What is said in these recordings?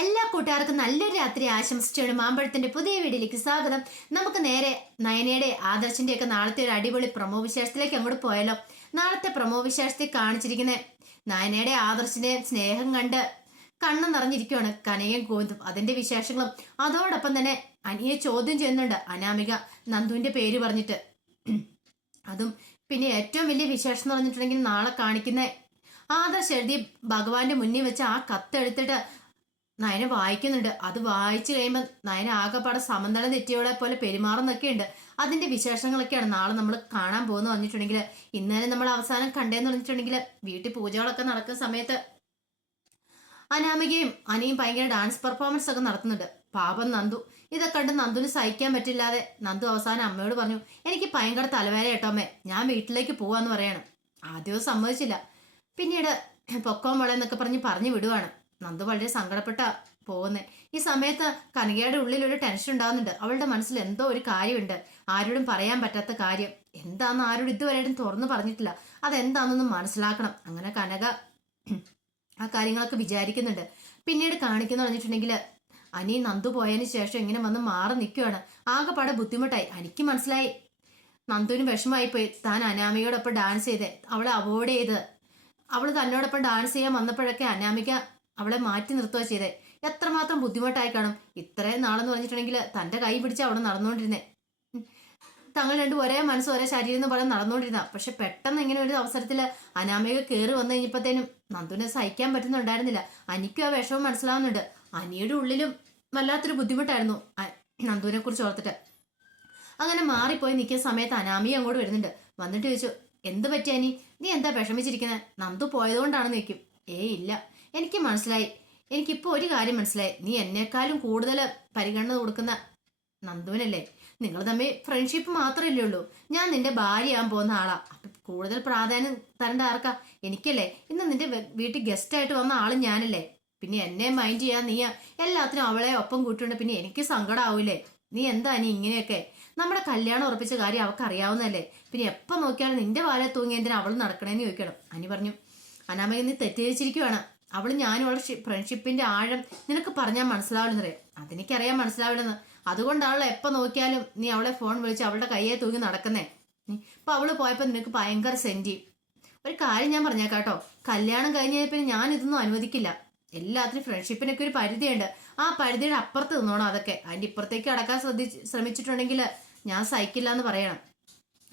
എല്ലാ കൂട്ടുകാർക്കും നല്ലൊരു രാത്രി ആശംസിച്ചാണ് മാമ്പഴത്തിന്റെ പുതിയ വീഡിയോയിലേക്ക് സ്വാഗതം. നമുക്ക് നേരെ നയനയുടെ ആദർശിന്റെ ഒക്കെ നാളത്തെ ഒരു അടിപൊളി പ്രമോ വിശേഷത്തിലേക്ക് അങ്ങോട്ട് പോയാലോ. നാളത്തെ പ്രമോ വിശേഷത്തിൽ കാണിച്ചിരിക്കുന്നത് നയനയുടെ ആദർശിന്റെ സ്നേഹം കണ്ട് കണ്ണു നിറഞ്ഞിരിക്കുകയാണ് കനയും ഗോവിന്ദും. അതിന്റെ വിശേഷങ്ങളും അതോടൊപ്പം തന്നെ അനിയെ ചോദ്യം ചെയ്യുന്നുണ്ട് അനാമിക നന്ദുവിന്റെ പേര് പറഞ്ഞിട്ട്. അതും പിന്നെ ഏറ്റവും വലിയ വിശേഷം എന്ന് പറഞ്ഞിട്ടുണ്ടെങ്കിൽ നാളെ കാണിക്കുന്ന ആദർശ് എഴുതി ഭഗവാന്റെ മുന്നിൽ വെച്ച് ആ കത്തെടുത്തിട്ട് നയന വായിക്കുന്നുണ്ട്. അത് വായിച്ചു കഴിയുമ്പോൾ നയന ആകെപ്പാടെ സമന്തല തെറ്റിയോടെ പോലെ പെരുമാറുന്നൊക്കെ ഉണ്ട്. അതിന്റെ വിശേഷങ്ങളൊക്കെയാണ് നാളെ നമ്മൾ കാണാൻ പോകുന്നു പറഞ്ഞിട്ടുണ്ടെങ്കിൽ. ഇന്നലെ നമ്മൾ അവസാനം കണ്ടേന്ന് പറഞ്ഞിട്ടുണ്ടെങ്കിൽ വീട്ടിൽ പൂജകളൊക്കെ നടക്കുന്ന സമയത്ത് അനാമികയും അനിയും ഭയങ്കര ഡാൻസ് പെർഫോമൻസ് ഒക്കെ നടത്തുന്നുണ്ട്. പാപം നന്ദു ഇതൊക്കെ കണ്ട് നന്ദുവിന് സഹിക്കാൻ പറ്റില്ലാതെ നന്ദു അവസാനം അമ്മയോട് പറഞ്ഞു, എനിക്ക് ഭയങ്കര തലവേദന കേട്ടോ അമ്മേ, ഞാൻ വീട്ടിലേക്ക് പോവാന്ന് പറയണം. ആദ്യവും സമ്മതിച്ചില്ല. പിന്നീട് പൊക്കോം വളയെന്നൊക്കെ പറഞ്ഞു വിടുവാണ്. നന്ദു വളരെ സങ്കടപ്പെട്ട പോകുന്നത്. ഈ സമയത്ത് കനകയുടെ ഉള്ളിൽ ഒരു ടെൻഷൻ ഉണ്ടാകുന്നുണ്ട്. അവളുടെ മനസ്സിൽ എന്തോ ഒരു കാര്യമുണ്ട്, ആരോടും പറയാൻ പറ്റാത്ത കാര്യം. എന്താണെന്ന് ആരോടും ഇതുവരെയായിട്ടും തുറന്നു പറഞ്ഞിട്ടില്ല. അതെന്താണെന്നൊന്നും മനസ്സിലാക്കണം. അങ്ങനെ കനക ആ കാര്യങ്ങളൊക്കെ വിചാരിക്കുന്നുണ്ട്. പിന്നീട് കാണിക്കുന്ന പറഞ്ഞിട്ടുണ്ടെങ്കിൽ അനി നന്ദു പോയതിന് ശേഷം ഇങ്ങനെ വന്ന് മാറി നിൽക്കുകയാണ്. ആകെപ്പാടെ ബുദ്ധിമുട്ടായി. എനിക്ക് മനസ്സിലായി നന്ദുവിന് വിഷമമായിപ്പോയി. താൻ അനാമികയോടൊപ്പം ഡാൻസ് ചെയ്ത് അവളെ അവോയ്ഡ് ചെയ്ത് അവൾ തന്നോടൊപ്പം ഡാൻസ് ചെയ്യാൻ വന്നപ്പോഴൊക്കെ അനാമിക അവളെ മാറ്റി നിർത്തുക ചെയ്തേ. എത്രമാത്രം ബുദ്ധിമുട്ടായി കാണും. ഇത്രയും നാളെന്ന് പറഞ്ഞിട്ടുണ്ടെങ്കിൽ തൻ്റെ കൈ പിടിച്ച് അവിടെ നടന്നുകൊണ്ടിരുന്നേ. തങ്ങൾ രണ്ടും ഒരേ മനസ്സ് ഒരേ ശരീരം എന്ന് പറഞ്ഞ് നടന്നുകൊണ്ടിരുന്ന. പക്ഷെ പെട്ടെന്ന് ഇങ്ങനെ ഒരു അവസരത്തിൽ അനാമിക കയറി വന്നു കഴിഞ്ഞപ്പോഴത്തേനും നന്ദുവിനെ സഹിക്കാൻ പറ്റുന്നുണ്ടായിരുന്നില്ല. അനിക്കും ആ വിഷമം മനസ്സിലാവുന്നുണ്ട്. അനിയുടെ ഉള്ളിലും വല്ലാത്തൊരു ബുദ്ധിമുട്ടായിരുന്നു നന്ദുവിനെ കുറിച്ച് ഓർത്തിട്ട്. അങ്ങനെ മാറിപ്പോയി നിൽക്കുന്ന സമയത്ത് അനാമിക അങ്ങോട്ട് വരുന്നുണ്ട്. വന്നിട്ട് ചോദിച്ചു, എന്ത് പറ്റി അനി, നീ എന്താ വിഷമിച്ചിരിക്കുന്നത്? നന്ദു പോയതുകൊണ്ടാണെന്ന് നിൽക്കും. ഇല്ല, എനിക്ക് മനസ്സിലായി. എനിക്കിപ്പോൾ ഒരു കാര്യം മനസ്സിലായി. നീ എന്നെക്കാളും കൂടുതൽ പരിഗണന കൊടുക്കുന്ന നന്ദുവിനല്ലേ. നിങ്ങൾ തമ്മിൽ ഫ്രണ്ട്ഷിപ്പ് മാത്രമല്ലേ ഉള്ളൂ. ഞാൻ നിന്റെ ഭാര്യയാകാൻ പോകുന്ന ആളാ. അപ്പം കൂടുതൽ പ്രാധാന്യം തരേണ്ട ആർക്കാ? എനിക്കല്ലേ. ഇന്ന് നിന്റെ വീട്ടിൽ ഗസ്റ്റായിട്ട് വന്ന ആളും ഞാനല്ലേ. പിന്നെ എന്നെ മൈൻഡ് ചെയ്യാൻ നീ എല്ലാത്തിനും അവളെ ഒപ്പം കൂട്ടുണ്ട്. പിന്നെ എനിക്ക് സങ്കടം ആവൂലേ? നീ എന്താ നീ ഇങ്ങനെയൊക്കെ? നമ്മുടെ കല്യാണം ഉറപ്പിച്ച കാര്യം അവൾക്ക് അറിയാവുന്നല്ലേ. പിന്നെ എപ്പം നോക്കിയാലും നിന്റെ വാല തൂങ്ങി എന്തിനാ അവൾ നടക്കണേന്ന് ചോദിക്കണം. അനി പറഞ്ഞു, അനാമയെ നീ തെറ്റിദ്ധരിച്ചിരിക്കുവാണ്. അവൾ ഞാനുള്ള ഫ്രണ്ട്ഷിപ്പിന്റെ ആഴം നിനക്ക് പറഞ്ഞാൽ മനസ്സിലാവില്ലെന്നറിയാം. അതെനിക്കറിയാൻ മനസ്സിലാവില്ലെന്ന്. അതുകൊണ്ടാണല്ലോ എപ്പോൾ നോക്കിയാലും നീ അവളെ ഫോൺ വിളിച്ച് അവളുടെ കയ്യെ തൂങ്ങി നടക്കുന്നേ. അപ്പൊ അവള് പോയപ്പോൾ നിനക്ക് ഭയങ്കര സെന്റി. ഒരു കാര്യം ഞാൻ പറഞ്ഞേക്കാട്ടോ, കല്യാണം കഴിഞ്ഞപ്പോൾ ഞാൻ ഇതൊന്നും അനുവദിക്കില്ല. എല്ലാത്തിനും ഫ്രണ്ട്ഷിപ്പിനൊക്കെ ഒരു പരിധിയുണ്ട്. ആ പരിധിയുടെ അപ്പുറത്ത് നിന്നോണം അതൊക്കെ. അതിന്റെ ഇപ്പുറത്തേക്ക് അടക്കാൻ ശ്രമിച്ചിട്ടുണ്ടെങ്കിൽ ഞാൻ സഹിക്കില്ല എന്ന് പറയണം.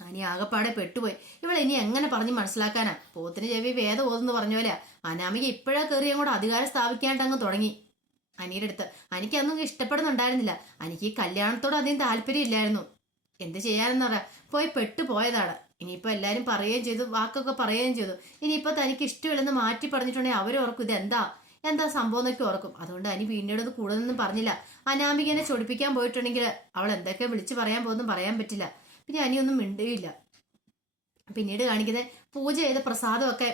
അനി ആകെപ്പാടെ പെട്ടുപോയി. ഇവളെ ഇനി എങ്ങനെ പറഞ്ഞ് മനസ്സിലാക്കാനാ? പോത്തിന് ചെവി വേദം ഓതെന്ന് പറഞ്ഞ പോലെ അനാമിക ഇപ്പോഴാ കയറി അങ്ങോട്ട് അധികാരം സ്ഥാപിക്കാണ്ട് അങ്ങ് തുടങ്ങി അനിയുടെ അടുത്ത്. എനിക്കതൊന്നും ഇഷ്ടപ്പെടുന്നുണ്ടായിരുന്നില്ല. എനിക്ക് ഈ കല്യാണത്തോട് അധികം താല്പര്യം ഇല്ലായിരുന്നു. എന്ത് ചെയ്യാനെന്ന് പറയാ, പോയി പെട്ടുപോയതാണ്. ഇനിയിപ്പോൾ എല്ലാവരും പറയുകയും ചെയ്തു, വാക്കൊക്കെ പറയുകയും ചെയ്തു. ഇനിയിപ്പോൾ തനിക്ക് ഇഷ്ടമില്ലെന്ന് മാറ്റി പറഞ്ഞിട്ടുണ്ടെങ്കിൽ അവരോർക്കും ഇത് എന്താ സംഭവം എന്നൊക്കെ ഓർക്കും. അതുകൊണ്ട് അനി പിന്നീട് അത് കൂടുതലൊന്നും പറഞ്ഞില്ല. അനാമികനെ ചൊടിപ്പിക്കാൻ പോയിട്ടുണ്ടെങ്കിൽ അവൾ എന്തൊക്കെ വിളിച്ച് പറയാൻ പോകുന്നു പറയാൻ പറ്റില്ല. പിന്നെ അനിയൊന്നും മിണ്ടുകയില്ല. പിന്നീട് കാണിക്കുന്നത് പൂജ ചെയ്ത പ്രസാദമൊക്കെ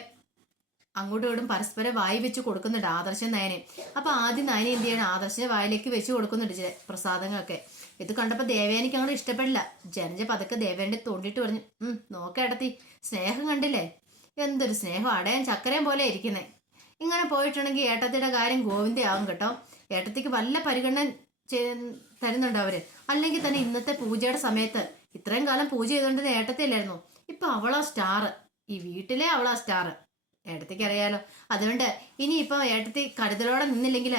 അങ്ങോട്ടും ഇങ്ങോട്ടും പരസ്പരം വായി വെച്ച് കൊടുക്കുന്നുണ്ട് ആദർശം നയനെ. അപ്പൊ ആദ്യം നയനെ എന്ത് ചെയ്യണം, ആദർശനെ വായിലേക്ക് വെച്ച് കൊടുക്കുന്നുണ്ട് ചില പ്രസാദങ്ങളൊക്കെ. ഇത് കണ്ടപ്പോൾ ദേവേനിക്ക് അങ്ങോട്ട് ഇഷ്ടപ്പെടില്ല. ജനജ പതുക്കെ ദേവേന്റെ തോണ്ടിട്ട് പറഞ്ഞു, നോക്കേട്ടത്തി, സ്നേഹം കണ്ടില്ലേ? എന്തൊരു സ്നേഹം, അടയാൻ ചക്കരയും പോലെ ഇരിക്കുന്നേ. ഇങ്ങനെ പോയിട്ടുണ്ടെങ്കിൽ ഏട്ടത്തിയുടെ കാര്യം ഗോവിന്ദയാവും കേട്ടോ. ഏട്ടത്തിക്ക് വല്ല പരിഗണന തരുന്നുണ്ട് അവര്. അല്ലെങ്കിൽ തന്നെ ഇന്നത്തെ പൂജയുടെ സമയത്ത് ഇത്രയും കാലം പൂജ ചെയ്തുകൊണ്ടിരുന്ന ഏട്ടത്തിയല്ലായിരുന്നു. ഇപ്പൊ അവളാ സ്റ്റാർ. ഈ വീട്ടിലെ അവളാ സ്റ്റാർ. ഏട്ടത്തിക്ക് അറിയാലോ. അതുകൊണ്ട് ഇനിയിപ്പോൾ ഏട്ടത്തി കരുതലോടെ നിന്നില്ലെങ്കിൽ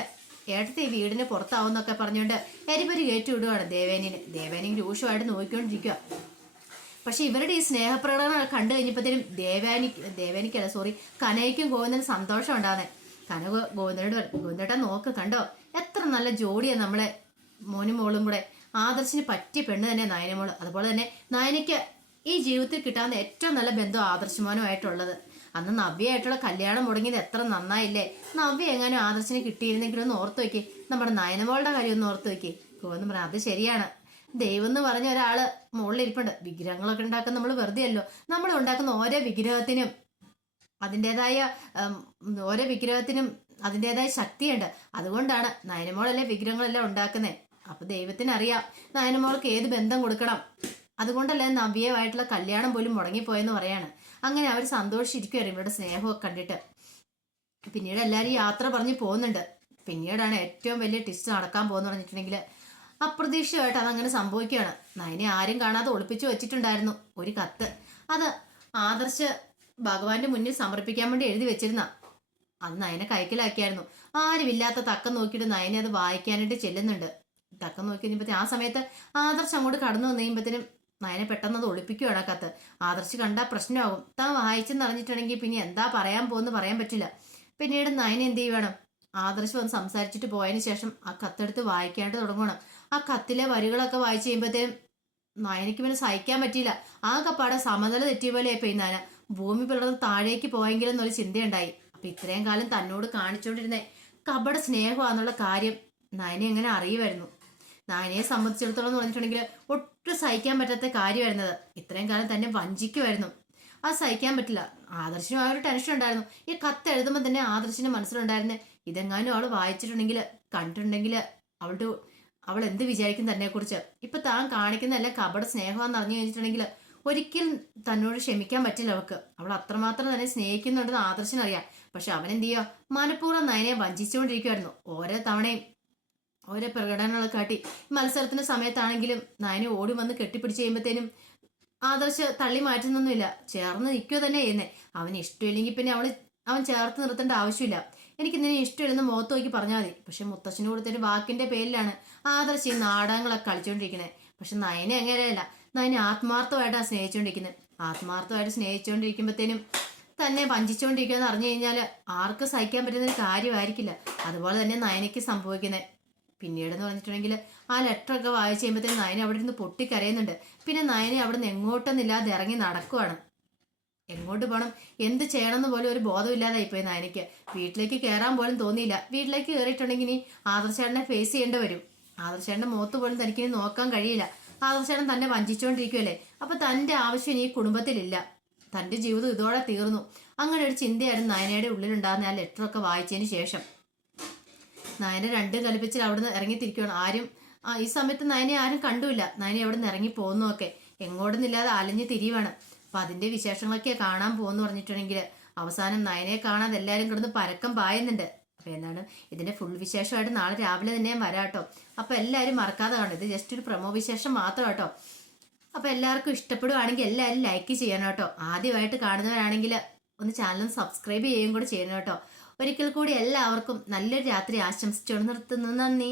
ഏട്ടത്തി വീടിന് പുറത്താവുന്നൊക്കെ പറഞ്ഞുകൊണ്ട് എരിപരി കയറ്റി വിടുവാണ് ദേവേനി രൂക്ഷമായിട്ട് നോക്കിക്കൊണ്ടിരിക്കുക. പക്ഷെ ഇവരുടെ ഈ സ്നേഹപ്രകടനം കണ്ടു കഴിഞ്ഞപ്പോഴത്തേനും ദേവേനിക്കല്ല കനയ്ക്കും ഗോവിന്ദനും സന്തോഷം ഉണ്ടാകുന്നേ. കന ഗോവിന്ദനോട് ഗോവിന്ദേട്ടാ നോക്ക്, കണ്ടോ എത്ര നല്ല ജോഡിയാണ് നമ്മളെ മോനും മോളും കൂടെ. ആദർശിന് പറ്റിയ പെണ്ണ് തന്നെ നയനമോള്. അതുപോലെ തന്നെ നയനയ്ക്ക് ഈ ജീവിതത്തിൽ കിട്ടാവുന്ന ഏറ്റവും നല്ല ബന്ധം ആദർശമാനുമായിട്ടുള്ളത്. അന്ന് നവ്യയായിട്ടുള്ള കല്യാണം മുടങ്ങിയത് എത്ര നന്നായില്ലേ. നവ്യ എങ്ങാനും ആദർശിനെ കിട്ടിയിരുന്നെങ്കിലും ഒന്ന് ഓർത്ത് വയ്ക്കി. നമ്മുടെ നയനമോളുടെ കാര്യം ഒന്ന് ഓർത്ത് വയ്ക്കി. ഗോവിന്ദൻ പറഞ്ഞു, അത് ശരിയാണ്. ദൈവം എന്ന് പറഞ്ഞ ഒരാള് മുകളിലിരിപ്പുണ്ട്. വിഗ്രഹങ്ങളൊക്കെ ഉണ്ടാക്കുന്ന നമ്മൾ വെറുതെ അല്ലോ. നമ്മൾ ഉണ്ടാക്കുന്ന ഓരോ വിഗ്രഹത്തിനും അതിൻ്റെതായ ശക്തിയുണ്ട്. അതുകൊണ്ടാണ് നയനമോളല്ലേ വിഗ്രഹങ്ങളെല്ലാം ഉണ്ടാക്കുന്നത്. അപ്പൊ ദൈവത്തിനറിയാം നയനമോൾക്ക് ഏത് ബന്ധം കൊടുക്കണം. അതുകൊണ്ടല്ലേ നവ്യയുമായിട്ടുള്ള കല്യാണം പോലും മുടങ്ങിപ്പോയെന്ന് പറയാണ്. അങ്ങനെ അവർ സന്തോഷിച്ചിരിക്കുകയാണ് ഇവരുടെ സ്നേഹമൊക്കെ കണ്ടിട്ട്. പിന്നീട് എല്ലാവരും യാത്ര പറഞ്ഞ് പോകുന്നുണ്ട്. പിന്നീടാണ് ഏറ്റവും വലിയ ടിസ്റ്റ് നടക്കാൻ പോകുന്ന പറഞ്ഞിട്ടുണ്ടെങ്കിൽ അപ്രതീക്ഷിതമായിട്ട് അതങ്ങനെ സംഭവിക്കുകയാണ്. നയനെ ആരും കാണാതെ ഒളിപ്പിച്ചു വെച്ചിട്ടുണ്ടായിരുന്നു ഒരു കത്ത്. അത് ആദർശ് ഭഗവാന്റെ മുന്നിൽ സമർപ്പിക്കാൻ വേണ്ടി എഴുതി വെച്ചിരുന്ന. അത് നയനെ കൈക്കലാക്കിയായിരുന്നു. ആരുമില്ലാത്ത തക്കം നോക്കിയിട്ട് നയനെ അത് വായിക്കാനായിട്ട് ചെല്ലുന്നുണ്ട്. തക്കം നോക്കി കഴിഞ്ഞപ്പോ ആ സമയത്ത് ആദർശ് അങ്ങോട്ട് കടന്നു വന്നു കഴിയുമ്പത്തേനും നയനെ പെട്ടെന്ന് അത് ഒളിപ്പിക്കുകയാണ് ആ കത്ത്. ആദർശ് കണ്ടാൽ പ്രശ്നമാകും. താൻ വായിച്ചെന്ന് അറിഞ്ഞിട്ടുണ്ടെങ്കിൽ പിന്നെ എന്താ പറയാൻ പോകുന്നു പറയാൻ പറ്റില്ല. പിന്നീട് നയന എന്ത് ചെയ്യുവേണം, ആദർശ് വന്ന് സംസാരിച്ചിട്ട് പോയതിനു ശേഷം ആ കത്തെടുത്ത് വായിക്കാനായിട്ട് തുടങ്ങണം. ആ കത്തിലെ വരികളൊക്കെ വായിച്ചു കഴിയുമ്പോഴത്തേനും നയനയ്ക്ക് പിന്നെ സഹിക്കാൻ പറ്റിയില്ല. ആകെപ്പാടെ സമനില തെറ്റിയ പോലെ ആയിപ്പോയി നയന. ഭൂമി പിളർന്ന് താഴേക്ക് പോയെങ്കിലും എന്നൊരു ചിന്തയുണ്ടായി. അപ്പൊ ഇത്രയും കാലം തന്നോട് കാണിച്ചുകൊണ്ടിരുന്നേ കപട സ്നേഹമാണെന്നുള്ള കാര്യം നയനെ എങ്ങനെ അറിയുമായിരുന്നു. നയനയെ സംബന്ധിച്ചിടത്തോളം എന്ന് പറഞ്ഞിട്ടുണ്ടെങ്കിൽ ഒട്ടും സഹിക്കാൻ പറ്റാത്ത കാര്യമായിരുന്നത്. ഇത്രയും കാലം തന്നെ വഞ്ചിക്കുമായിരുന്നു. അത് സഹിക്കാൻ പറ്റില്ല. ആദർശനും ആ ഒരു ടെൻഷൻ ഉണ്ടായിരുന്നു. ഈ കത്ത് എഴുതുമ്പോൾ തന്നെ ആദർശിന്റെ മനസ്സിലുണ്ടായിരുന്നെ ഇതെങ്ങാനും അവൾ വായിച്ചിട്ടുണ്ടെങ്കിൽ കണ്ടിട്ടുണ്ടെങ്കിൽ അവൾ എന്ത് വിചാരിക്കും തന്നെ കുറിച്ച്. ഇപ്പൊ താൻ കാണിക്കുന്നതെല്ലാം കപട സ്നേഹമാണെന്ന് അറിഞ്ഞു കഴിഞ്ഞിട്ടുണ്ടെങ്കിൽ ഒരിക്കലും തന്നോട് ക്ഷമിക്കാൻ പറ്റില്ല അവൾക്ക്. അവൾ അത്രമാത്രം തന്നെ സ്നേഹിക്കുന്നുണ്ടെന്ന് ആദർശനറിയാം. പക്ഷെ അവൻ എന്ത് ചെയ്യുക, മനഃപൂർവ്വം നയനെ വഞ്ചിച്ചുകൊണ്ടിരിക്കുമായിരുന്നു. ഓരോ തവണയും ഓരോ പ്രകടനങ്ങൾ കാട്ടി. മത്സരത്തിന്റെ സമയത്താണെങ്കിലും നയനെ ഓടി വന്ന് കെട്ടിപ്പിടിച്ച് കഴിയുമ്പോഴത്തേനും ആദർശ് തള്ളി മാറ്റുന്നൊന്നുമില്ല, ചേർന്ന് നിൽക്കുക തന്നെ ചെയ്യുന്നേ. അവന് ഇഷ്ടമില്ലെങ്കിൽ പിന്നെ അവൻ ചേർത്ത് നിർത്തേണ്ട ആവശ്യമില്ല. എനിക്ക് നിന്നെ ഇഷ്ടമില്ലെന്ന് മുഖത്ത് നോക്കി പറഞ്ഞാൽ മതി. പക്ഷെ മുത്തച്ഛന് കൊടുത്തൊരു വാക്കിന്റെ പേരിലാണ് ആദർശ് ഈ നാടകങ്ങളൊക്കെ കളിച്ചുകൊണ്ടിരിക്കുന്നത്. പക്ഷെ നയനെ അങ്ങനെയല്ല. നയനെ ആത്മാർത്ഥമായിട്ടാണ് സ്നേഹിച്ചുകൊണ്ടിരിക്കുന്നത്. ആത്മാർത്ഥമായിട്ട് സ്നേഹിച്ചുകൊണ്ടിരിക്കുമ്പോഴത്തേനും തന്നെ വഞ്ചിച്ചുകൊണ്ടിരിക്കുക എന്ന് അറിഞ്ഞു കഴിഞ്ഞാൽ ആർക്കും സഹിക്കാൻ പറ്റുന്ന ഒരു കാര്യമായിരിക്കില്ല. അതുപോലെ തന്നെ നയനയ്ക്ക് സംഭവിക്കുന്നത്. പിന്നീടെന്ന് പറഞ്ഞിട്ടുണ്ടെങ്കിൽ ആ ലെറ്ററൊക്കെ വായിച്ച് കഴിയുമ്പോഴത്തേക്കും നയന അവിടെ ഇരുന്ന് പൊട്ടിക്കരയുന്നുണ്ട്. പിന്നെ നയനെ അവിടെ നിന്ന് എങ്ങോട്ടൊന്നില്ലാതെ ഇറങ്ങി നടക്കുവാണ്. എങ്ങോട്ട് പോകണം, എന്ത് ചെയ്യണമെന്ന് പോലും ഒരു ബോധമില്ലാതായി പോയി നയനയ്ക്ക്. വീട്ടിലേക്ക് കയറാൻ പോലും തോന്നിയില്ല. വീട്ടിലേക്ക് കയറിയിട്ടുണ്ടെങ്കിൽ ഇനി ആദർശേട്ടനെ ഫേസ് ചെയ്യേണ്ടി വരും. ആദർശേട്ടന്റെ മുഖത്ത് പോലും തനിക്കിനി നോക്കാൻ കഴിയില്ല. ആദർശേട്ടൻ തന്നെ വഞ്ചിച്ചുകൊണ്ടിരിക്കുമല്ലേ. അപ്പൊ തന്റെ ആവശ്യം ഈ കുടുംബത്തിലില്ല. തന്റെ ജീവിതം ഇതോടെ തീർന്നു. അങ്ങനെ ഒരു ചിന്തയായിരുന്നു നയനയുടെ ഉള്ളിലുണ്ടാകുന്ന ആ ലെറ്ററൊക്കെ വായിച്ചതിന് ശേഷം. നയനെ രണ്ടും കൽപ്പിച്ച് അവിടുന്ന് ഇറങ്ങിത്തിരിക്കുകയാണ്. ഈ സമയത്ത് നയനെ ആരും കണ്ടുമില്ല. നയനെ അവിടെ നിന്ന് ഇറങ്ങി പോകുന്നതൊക്കെ എങ്ങോട്ടൊന്നില്ലാതെ അലഞ്ഞ് തിരിയുവാണ്. അപ്പൊ അതിന്റെ വിശേഷങ്ങളൊക്കെ കാണാൻ പോകുന്നു പറഞ്ഞിട്ടുണ്ടെങ്കിൽ അവസാനം നയനെ കാണാതെ എല്ലാവരും കിടന്ന് പരക്കം പായുന്നുണ്ട്. അപ്പൊ എന്താണ് ഇതിന്റെ ഫുൾ വിശേഷമായിട്ട് നാളെ രാവിലെ തന്നെ വരാട്ടോ. അപ്പൊ എല്ലാവരും മറക്കാതെ കാണും. ഇത് ജസ്റ്റ് ഒരു പ്രൊമോ വിശേഷം മാത്രം കേട്ടോ. അപ്പൊ എല്ലാവർക്കും ഇഷ്ടപ്പെടുവാണെങ്കിൽ എല്ലാവരും ലൈക്ക് ചെയ്യണം കേട്ടോ. ആദ്യമായിട്ട് കാണുന്നവരാണെങ്കിൽ ഒന്ന് ചാനൽ സബ്സ്ക്രൈബ് ചെയ്യുകയും കൂടെ ചെയ്യണം കേട്ടോ. ഒരിക്കൽ കൂടി എല്ലാവർക്കും നല്ലൊരു രാത്രി ആശംസിച്ചുകൊണ്ട് നിർത്തുന്നു. നന്ദി.